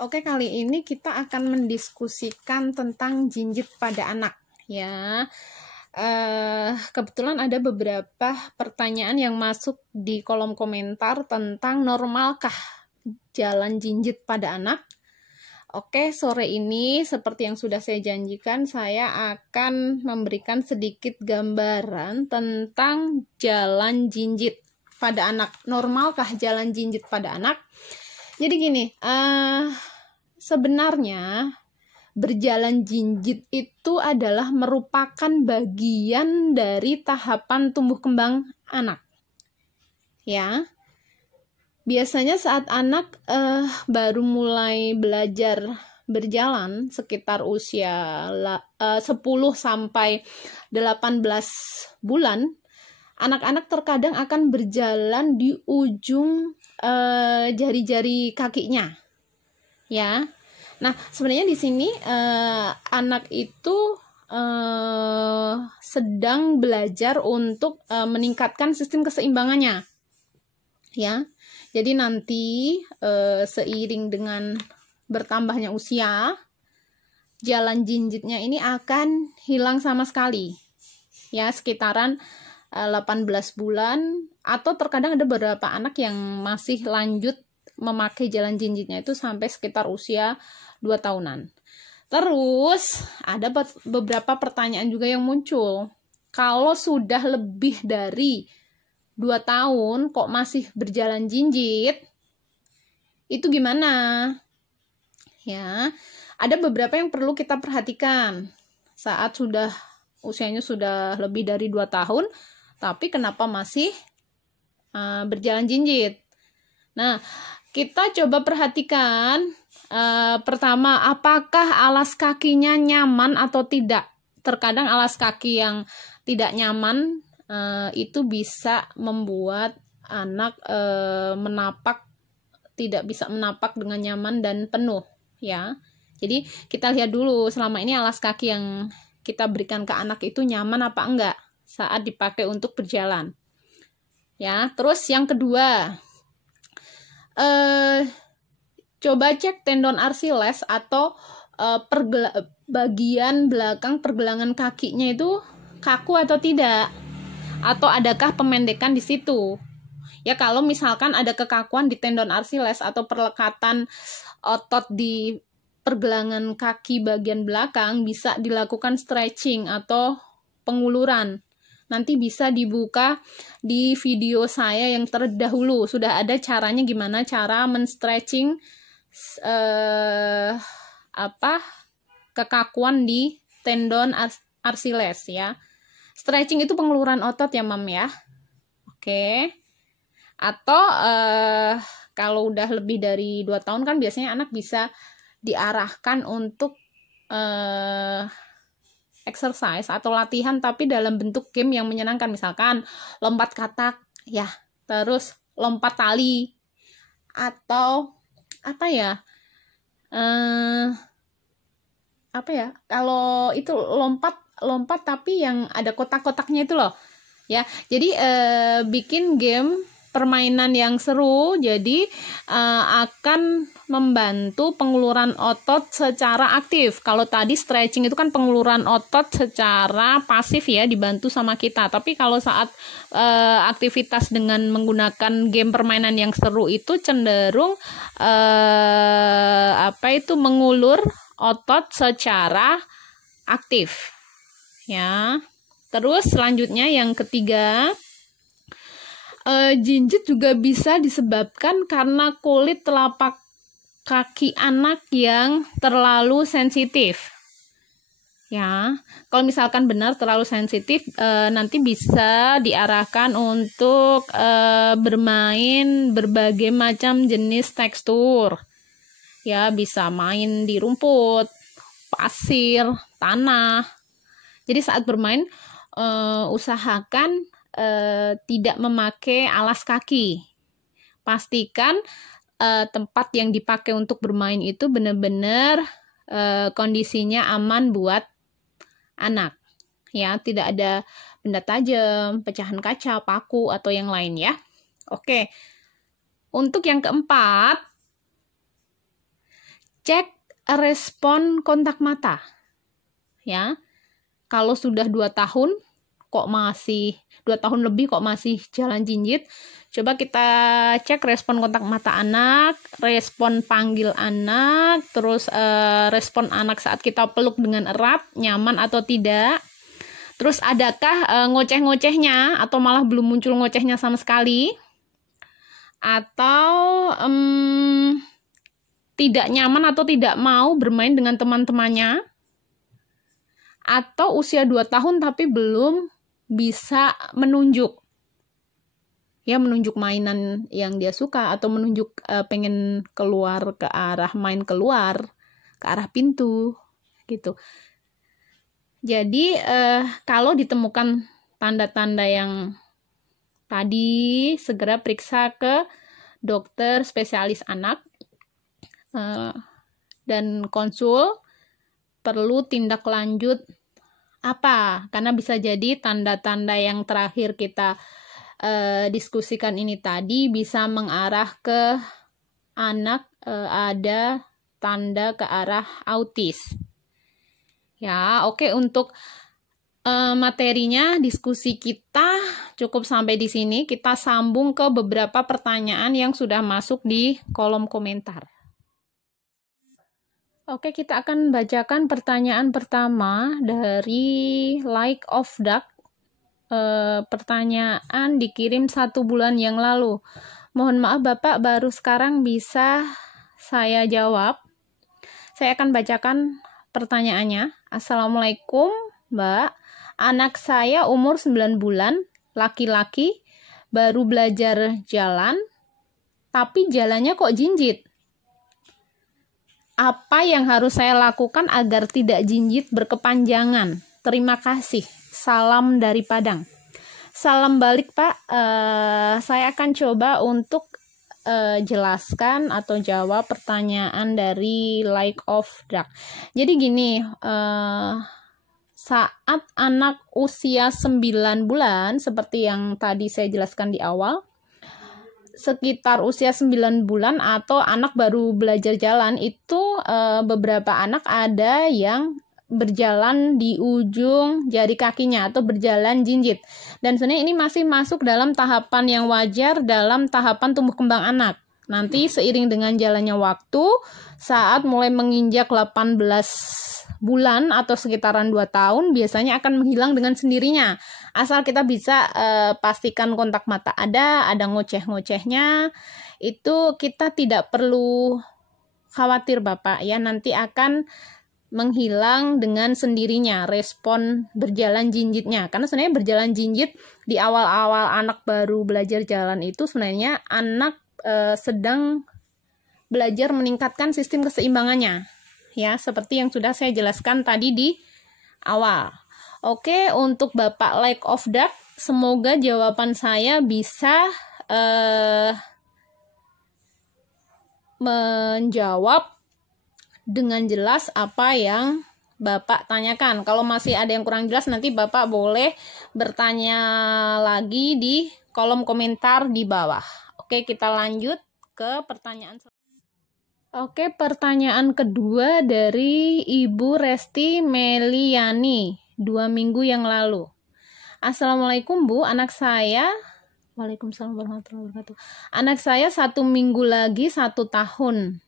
Oke, kali ini kita akan mendiskusikan tentang jinjit pada anak, ya. Kebetulan ada beberapa pertanyaan yang masuk di kolom komentar tentang normalkah jalan jinjit pada anak. Oke, sore ini seperti yang sudah saya janjikan, saya akan memberikan sedikit gambaran tentang jalan jinjit pada anak. Normalkah jalan jinjit pada anak? Jadi gini, sebenarnya berjalan jinjit itu adalah merupakan bagian dari tahapan tumbuh kembang anak. Ya, biasanya saat anak baru mulai belajar berjalan sekitar usia 10 sampai 18 bulan, anak-anak terkadang akan berjalan di ujung jari-jari kakinya, ya. Nah, sebenarnya di sini anak itu sedang belajar untuk meningkatkan sistem keseimbangannya, ya. Jadi nanti seiring dengan bertambahnya usia, jalan jinjitnya ini akan hilang sama sekali, ya, sekitaran 18 bulan, atau terkadang ada beberapa anak yang masih lanjut memakai jalan jinjitnya itu sampai sekitar usia 2 tahunan. Terus ada beberapa pertanyaan juga yang muncul. Kalau sudah lebih dari 2 tahun kok masih berjalan jinjit, itu gimana? Ya, ada beberapa yang perlu kita perhatikan. Saat usianya sudah lebih dari 2 tahun, tapi kenapa masih berjalan jinjit? Nah, kita coba perhatikan pertama, apakah alas kakinya nyaman atau tidak. Terkadang alas kaki yang tidak nyaman itu bisa membuat anak tidak bisa menapak dengan nyaman dan penuh, ya. Jadi kita lihat dulu selama ini alas kaki yang kita berikan ke anak itu nyaman apa enggak saat dipakai untuk berjalan, ya. Terus yang kedua, coba cek tendon Achilles atau bagian belakang pergelangan kakinya itu kaku atau tidak, atau adakah pemendekan di situ. Ya, kalau misalkan ada kekakuan di tendon Achilles atau perlekatan otot di pergelangan kaki bagian belakang, bisa dilakukan stretching atau penguluran. Nanti bisa dibuka di video saya yang terdahulu. Sudah ada caranya gimana cara men-stretching kekakuan di tendon Achilles, ya. Stretching itu penguluran otot ya, Mam, ya. Oke. Atau kalau udah lebih dari 2 tahun kan biasanya anak bisa diarahkan untuk exercise atau latihan tapi dalam bentuk game yang menyenangkan, misalkan lompat katak, ya, terus lompat tali, atau kalau itu lompat tapi yang ada kotak-kotaknya itu loh, ya. Jadi bikin game permainan yang seru, jadi akan membantu penguluran otot secara aktif. Kalau tadi stretching itu kan penguluran otot secara pasif, ya, dibantu sama kita. Tapi kalau saat aktivitas dengan menggunakan game permainan yang seru itu cenderung mengulur otot secara aktif, ya. Terus selanjutnya yang ketiga, jinjit juga bisa disebabkan karena kulit telapak kaki anak yang terlalu sensitif, ya. Kalau misalkan benar terlalu sensitif, nanti bisa diarahkan untuk bermain berbagai macam jenis tekstur, ya. Bisa main di rumput, pasir, tanah. Jadi saat bermain usahakan tidak memakai alas kaki. Pastikan tempat yang dipakai untuk bermain itu benar-benar kondisinya aman buat anak, ya. Tidak ada benda tajam, pecahan kaca, paku, atau yang lain, ya. Oke. Untuk yang keempat, cek respon kontak mata. Ya. Kalau sudah 2 tahun kok masih 2 tahun lebih kok masih jalan jinjit, coba kita cek respon kontak mata anak, respon panggil anak, terus respon anak saat kita peluk dengan erat, nyaman atau tidak. Terus adakah ngoceh-ngocehnya atau malah belum muncul ngocehnya sama sekali, atau tidak nyaman atau tidak mau bermain dengan teman-temannya, atau usia 2 tahun tapi belum bisa menunjuk. Ya, menunjuk mainan yang dia suka, atau menunjuk pengen keluar ke arah main keluar, ke arah pintu, gitu. Jadi, kalau ditemukan tanda-tanda yang tadi, segera periksa ke dokter spesialis anak dan konsul. Perlu tindak lanjut apa? Karena bisa jadi tanda-tanda yang terakhir kita diskusikan ini tadi bisa mengarah ke anak ada tanda ke arah autis. Ya, oke, untuk materinya diskusi kita cukup sampai di sini. Kita sambung ke beberapa pertanyaan yang sudah masuk di kolom komentar. Oke, kita akan bacakan pertanyaan pertama dari Like of Duck. Pertanyaan dikirim 1 bulan yang lalu. Mohon maaf Bapak, baru sekarang bisa saya jawab. Saya akan bacakan pertanyaannya. Assalamualaikum Mbak, anak saya umur 9 bulan, laki-laki, baru belajar jalan, tapi jalannya kok jinjit. Apa yang harus saya lakukan agar tidak jinjit berkepanjangan? Terima kasih. Salam dari Padang. Salam balik Pak. Saya akan coba untuk jelaskan atau jawab pertanyaan dari Like of Duck. Jadi gini, saat anak usia 9 bulan, seperti yang tadi saya jelaskan di awal, sekitar usia 9 bulan atau anak baru belajar jalan itu beberapa anak ada yang berjalan di ujung jari kakinya atau berjalan jinjit. Dan sebenarnya ini masih masuk dalam tahapan yang wajar dalam tahapan tumbuh kembang anak. Nanti seiring dengan jalannya waktu, saat mulai menginjak 18 bulan atau sekitaran 2 tahun, biasanya akan menghilang dengan sendirinya. Asal kita bisa pastikan kontak mata ada ngoceh-ngocehnya, itu kita tidak perlu khawatir Bapak ya, nanti akan menghilang dengan sendirinya respon berjalan jinjitnya. Karena sebenarnya berjalan jinjit di awal-awal anak baru belajar jalan itu sebenarnya anak sedang belajar meningkatkan sistem keseimbangannya. Ya, seperti yang sudah saya jelaskan tadi di awal. Oke, untuk Bapak Like of Duck, semoga jawaban saya bisa menjawab dengan jelas apa yang Bapak tanyakan. Kalau masih ada yang kurang jelas, nanti Bapak boleh bertanya lagi di kolom komentar di bawah. Oke, kita lanjut ke pertanyaan. Oke, pertanyaan kedua dari Ibu Resti Meliani, 2 minggu yang lalu. Assalamualaikum Bu, anak saya, Waalaikumsalam warahmatullahi wabarakatuh. Anak saya 1 minggu lagi 1 tahun.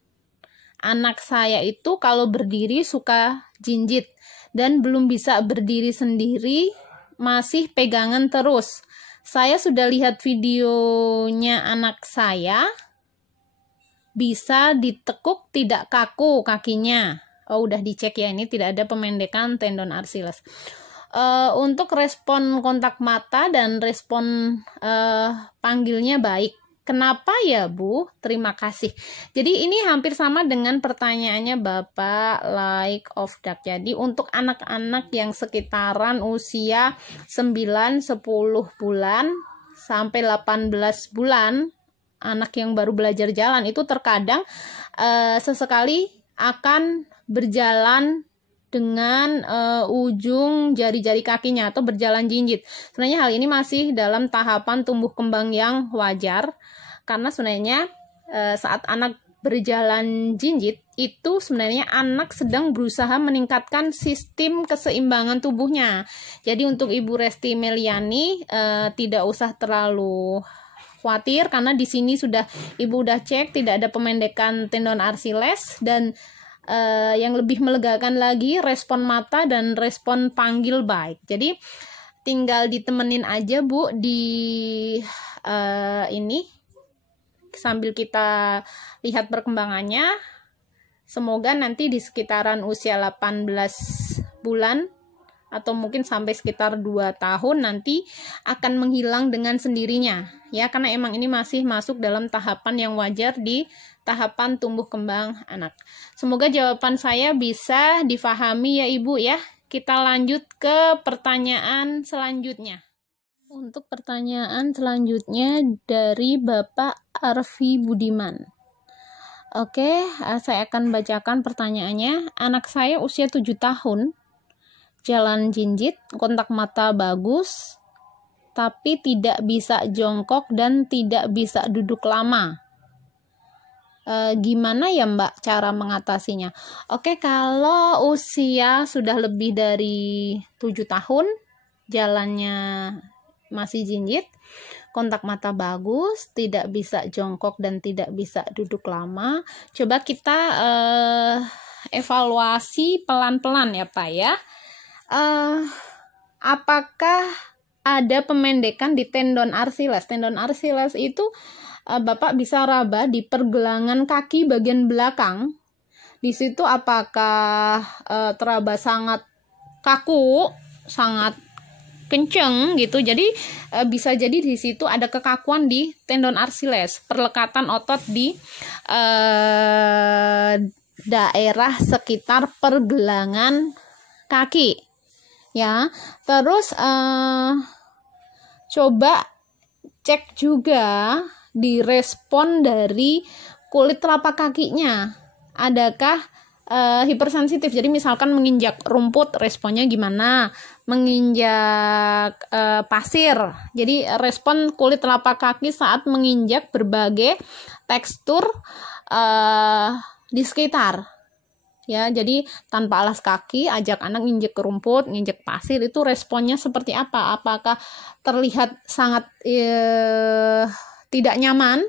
Anak saya itu kalau berdiri suka jinjit dan belum bisa berdiri sendiri, masih pegangan terus. Saya sudah lihat videonya anak saya, bisa ditekuk tidak kaku kakinya. Oh, udah dicek ya, ini tidak ada pemendekan tendon Achilles. Untuk respon kontak mata dan respon panggilnya baik. Kenapa ya Bu? Terima kasih. Jadi ini hampir sama dengan pertanyaannya Bapak Like of Duck. Jadi untuk anak-anak yang sekitaran usia 9-10 bulan sampai 18 bulan, anak yang baru belajar jalan itu terkadang sesekali akan berjalan dengan ujung jari-jari kakinya atau berjalan jinjit. Sebenarnya hal ini masih dalam tahapan tumbuh kembang yang wajar, karena sebenarnya saat anak berjalan jinjit, itu sebenarnya anak sedang berusaha meningkatkan sistem keseimbangan tubuhnya. Jadi untuk Ibu Resti Meliani tidak usah terlalu khawatir, karena di sini sudah Ibu udah cek tidak ada pemendekan tendon Achilles, dan yang lebih melegakan lagi respon mata dan respon panggil baik. Jadi tinggal ditemenin aja Bu di ini sambil kita lihat perkembangannya. Semoga nanti di sekitaran usia 18 bulan atau mungkin sampai sekitar 2 tahun nanti akan menghilang dengan sendirinya ya, karena emang ini masih masuk dalam tahapan yang wajar di tahapan tumbuh kembang anak. Semoga jawaban saya bisa difahami ya Ibu ya. Kita lanjut ke pertanyaan selanjutnya. Untuk pertanyaan selanjutnya dari Bapak Arfi Budiman. Oke, saya akan bacakan pertanyaannya. Anak saya usia 7 tahun, jalan jinjit, kontak mata bagus, tapi tidak bisa jongkok dan tidak bisa duduk lama. Gimana ya Mbak cara mengatasinya? Oke, kalau usia sudah lebih dari 7 tahun, jalannya masih jinjit, kontak mata bagus, tidak bisa jongkok dan tidak bisa duduk lama, coba kita evaluasi pelan-pelan ya Pak ya. Apakah ada pemendekan di tendon Achilles? Tendon Achilles itu Bapak bisa raba di pergelangan kaki bagian belakang. Di situ apakah teraba sangat kaku, sangat kenceng gitu. Jadi bisa jadi di situ ada kekakuan di tendon Achilles, perlekatan otot di daerah sekitar pergelangan kaki. Ya. Terus coba cek juga di respon dari kulit telapak kakinya. Adakah hipersensitif? Jadi misalkan menginjak rumput responnya gimana, menginjak pasir, jadi respon kulit telapak kaki saat menginjak berbagai tekstur di sekitar ya. Jadi tanpa alas kaki ajak anak nginjek rumput, nginjek pasir, itu responnya seperti apa? Apakah terlihat sangat tidak nyaman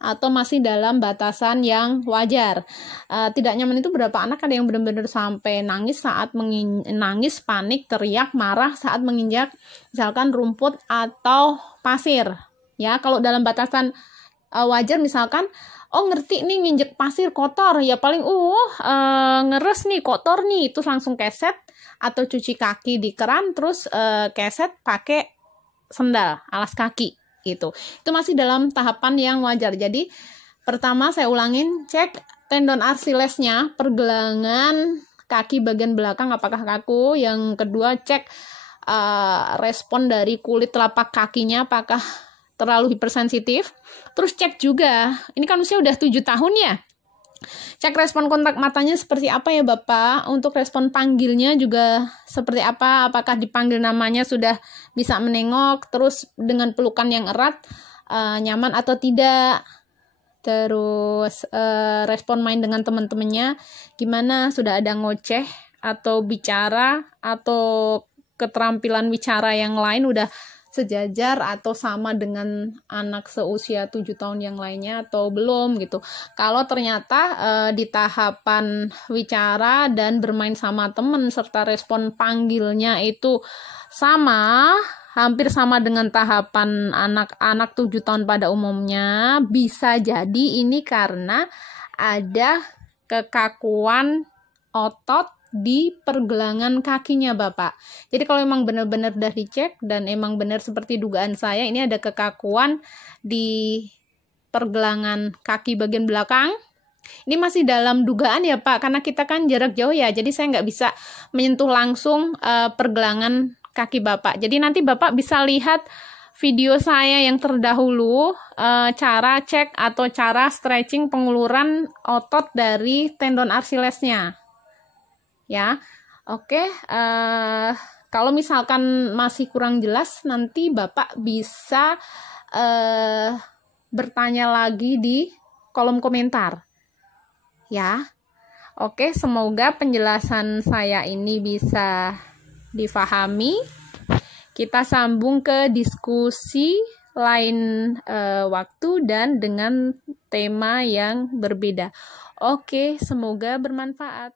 atau masih dalam batasan yang wajar? Tidak nyaman itu berapa anak ada yang benar-benar sampai nangis saat nangis, panik, teriak, marah saat menginjak misalkan rumput atau pasir ya. Kalau dalam batasan wajar misalkan ngerti nih nginjek pasir kotor ya, paling ngeres nih, kotor nih, itu langsung keset atau cuci kaki di keran, terus keset pakai sendal alas kaki gitu. Itu masih dalam tahapan yang wajar. Jadi pertama saya ulangin, cek tendon Achillesnya, pergelangan kaki bagian belakang apakah kaku. Yang kedua cek respon dari kulit telapak kakinya apakah terlalu hipersensitif. Terus cek juga, ini kan usia udah 7 tahun ya, cek respon kontak matanya seperti apa ya Bapak. Untuk respon panggilnya juga seperti apa, apakah dipanggil namanya sudah bisa menengok, terus dengan pelukan yang erat nyaman atau tidak. Terus respon main dengan teman-temannya gimana, sudah ada ngoceh atau bicara, atau keterampilan bicara yang lain udah sejajar atau sama dengan anak seusia 7 tahun yang lainnya atau belum gitu. Kalau ternyata di tahapan bicara dan bermain sama teman serta respon panggilnya itu sama, hampir sama dengan tahapan anak-anak 7 tahun pada umumnya, bisa jadi ini karena ada kekakuan otot di pergelangan kakinya Bapak. Jadi kalau emang benar-benar udah dicek dan emang benar seperti dugaan saya, ini ada kekakuan di pergelangan kaki bagian belakang. Ini masih dalam dugaan ya Pak, karena kita kan jarak jauh ya, jadi saya nggak bisa menyentuh langsung pergelangan kaki Bapak. Jadi nanti Bapak bisa lihat video saya yang terdahulu, cara cek atau cara stretching penguluran otot dari tendon Achillesnya. Ya, oke. Kalau misalkan masih kurang jelas, nanti Bapak bisa bertanya lagi di kolom komentar. ya. Oke, semoga penjelasan saya ini bisa difahami. Kita sambung ke diskusi lain waktu dan dengan tema yang berbeda. Oke, semoga bermanfaat.